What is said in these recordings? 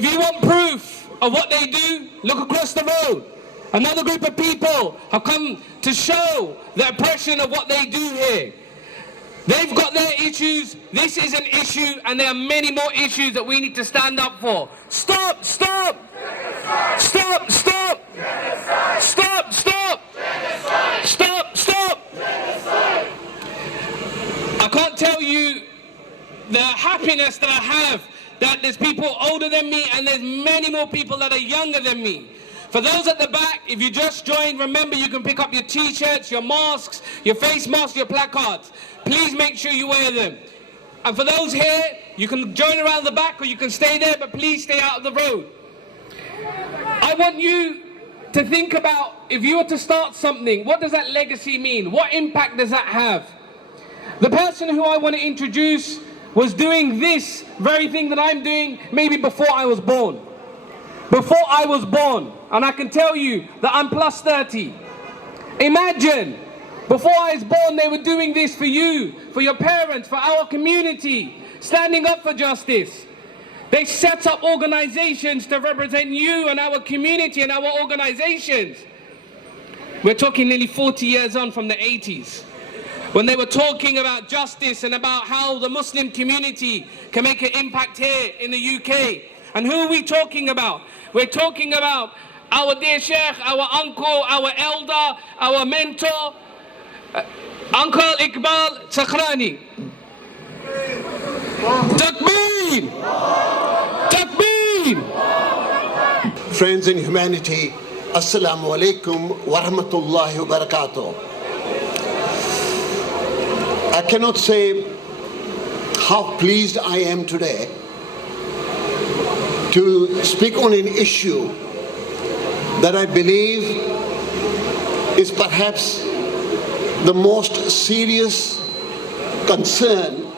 If you want proof of what they do, look across the road. Another group of people have come to show the oppression of what they do here. They've got their issues, this is an issue, and there are many more issues that we need to stand up for. Stop, stop! Stop, stop! Stop, stop! Stop, stop! I can't tell you the happiness that I have that there's people older than me and there's many more people that are younger than me. For those at the back, if you just joined, remember you can pick up your t-shirts, your masks, your face masks, your placards. Please make sure you wear them. And for those here, you can join around the back or you can stay there, but please stay out of the road. I want you to think about, if you were to start something, what does that legacy mean? What impact does that have? The person who I want to introduce was doing this very thing that I'm doing maybe before I was born. Before I was born. And I can tell you that I'm plus 30. Imagine, before I was born, they were doing this for you, for your parents, for our community, standing up for justice. They set up organizations to represent you and our community and our organizations. We're talking nearly 40 years on from the 80s, when they were talking about justice and about how the Muslim community can make an impact here in the UK. And who are we talking about? We're talking about our dear Sheikh, our uncle, our elder, our mentor, Uncle Iqbal Sacranie. Takbir! Takbir! Friends in humanity, Assalamu alaikum wa rahmatullahi wa barakatuh. I cannot say how pleased I am today to speak on an issue that I believe is perhaps the most serious concern,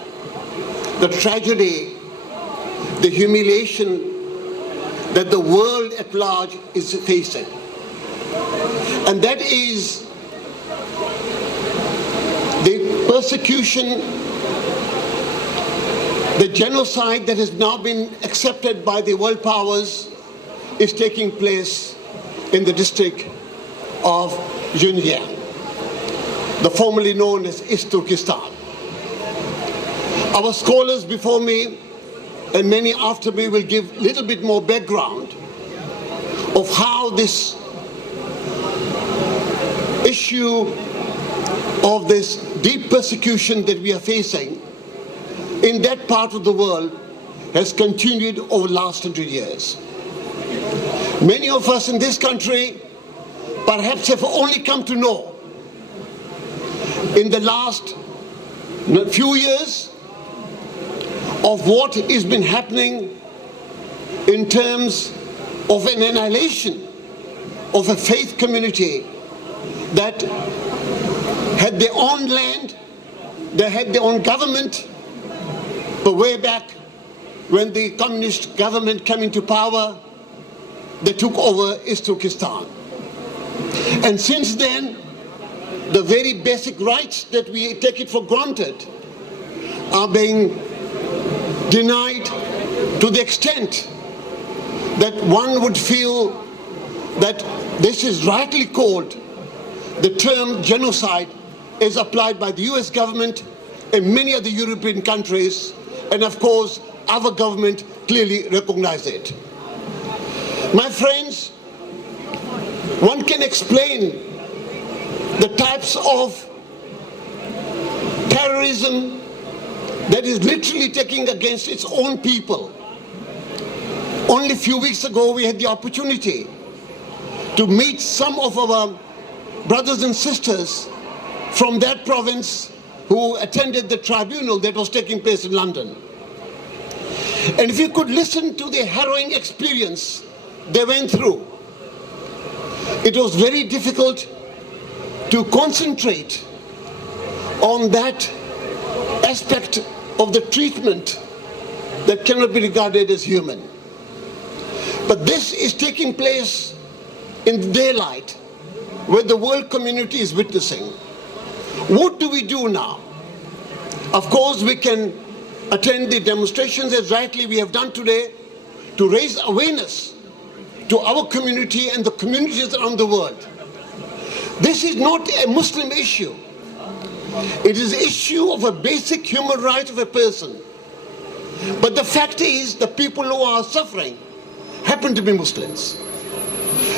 the tragedy, the humiliation that the world at large is facing. And that is the persecution, the genocide that has now been accepted by the world powers is taking place in the district of Xinjiang, the formerly known as East Turkestan. Our scholars before me and many after me will give a little bit more background of how this issue of this deep persecution that we are facing in that part of the world has continued over the last 100 years. Many of us in this country perhaps have only come to know in the last few years of what has been happening in terms of an annihilation of a faith community that had their own land, they had their own government, but way back when the communist government came into power, they took over East Turkestan. And since then, the very basic rights that we take it for granted are being denied to the extent that one would feel that this is rightly called, the term genocide is applied by the US government and many other European countries, and of course our government clearly recognizes it. My friends, one can explain the types of terrorism that is literally taking against its own people. Only a few weeks ago we had the opportunity to meet some of our brothers and sisters from that province who attended the tribunal that was taking place in London. And if you could listen to the harrowing experience they went through, it was very difficult to concentrate on that aspect of the treatment that cannot be regarded as human. But this is taking place in daylight, where the world community is witnessing. What do we do now? Of course, we can attend the demonstrations as rightly we have done today, to raise awareness to our community and the communities around the world. This is not a Muslim issue. It is an issue of a basic human right of a person. But the fact is, the people who are suffering happen to be Muslims.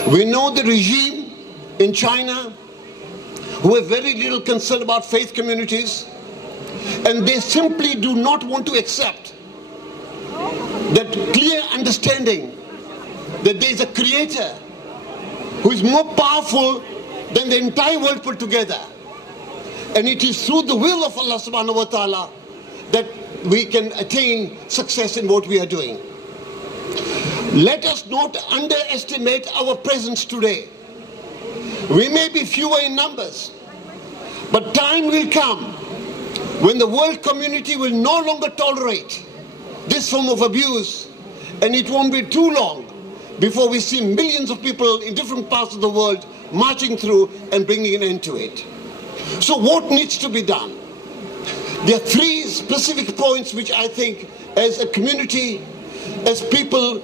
We know the regime in China who have very little concern about faith communities, and they simply do not want to accept that clear understanding that there is a creator who is more powerful than the entire world put together. And it is through the will of Allah subhanahu wa ta'ala that we can attain success in what we are doing. Let us not underestimate our presence today. We may be fewer in numbers, but time will come when the world community will no longer tolerate this form of abuse, and it won't be too long before we see millions of people in different parts of the world marching through and bringing an end to it. So what needs to be done? There are three specific points which I think as a community, as people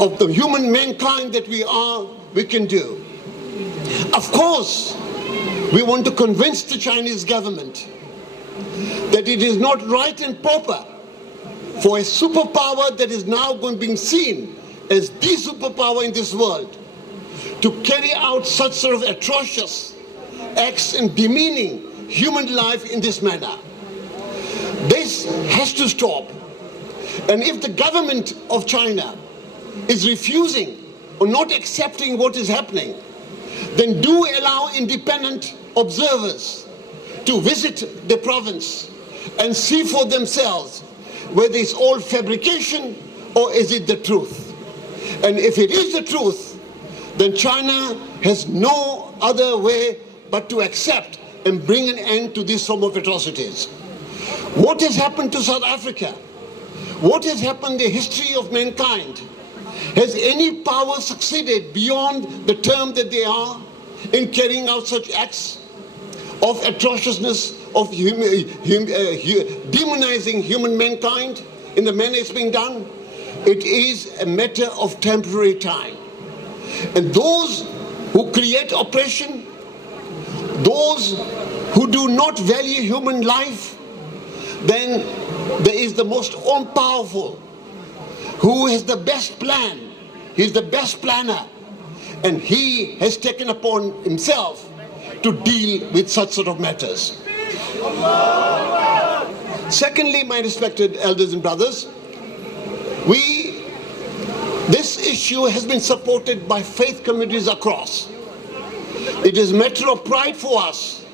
of the human mankind that we are, we can do. Of course, we want to convince the Chinese government that it is not right and proper for a superpower that is now being seen as the superpower in this world to carry out such sort of atrocious acts and demeaning human life in this manner. This has to stop. And if the government of China is refusing or not accepting what is happening, then do allow independent observers to visit the province and see for themselves whether it's all fabrication or is it the truth. And if it is the truth, then China has no other way but to accept and bring an end to this form of atrocities. What has happened to South Africa? What has happened in the history of mankind? Has any power succeeded beyond the term that they are in carrying out such acts of atrociousness, of demonizing human mankind in the manner it's being done? It is a matter of temporary time. And those who create oppression, those who do not value human life, then there is the most all-powerful who has the best plan. He's the best planner, and he has taken upon himself to deal with such sort of matters. Secondly, my respected elders and brothers, this issue has been supported by faith communities across. It is a matter of pride for us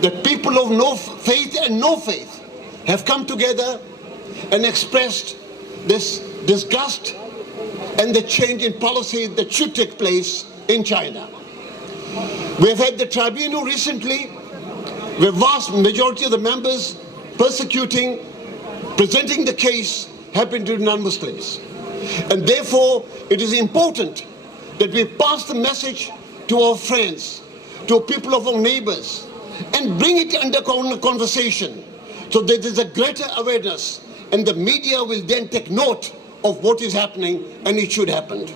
that people of no faith and no faith have come together and expressed this disgust and the change in policy that should take place in China. We have had the tribunal recently, where vast majority of the members presenting the case have been to non-Muslims. And therefore, it is important that we pass the message to our friends, to people of our neighbors, and bring it under conversation so that there is a greater awareness, and the media will then take note of what is happening, and it should happen.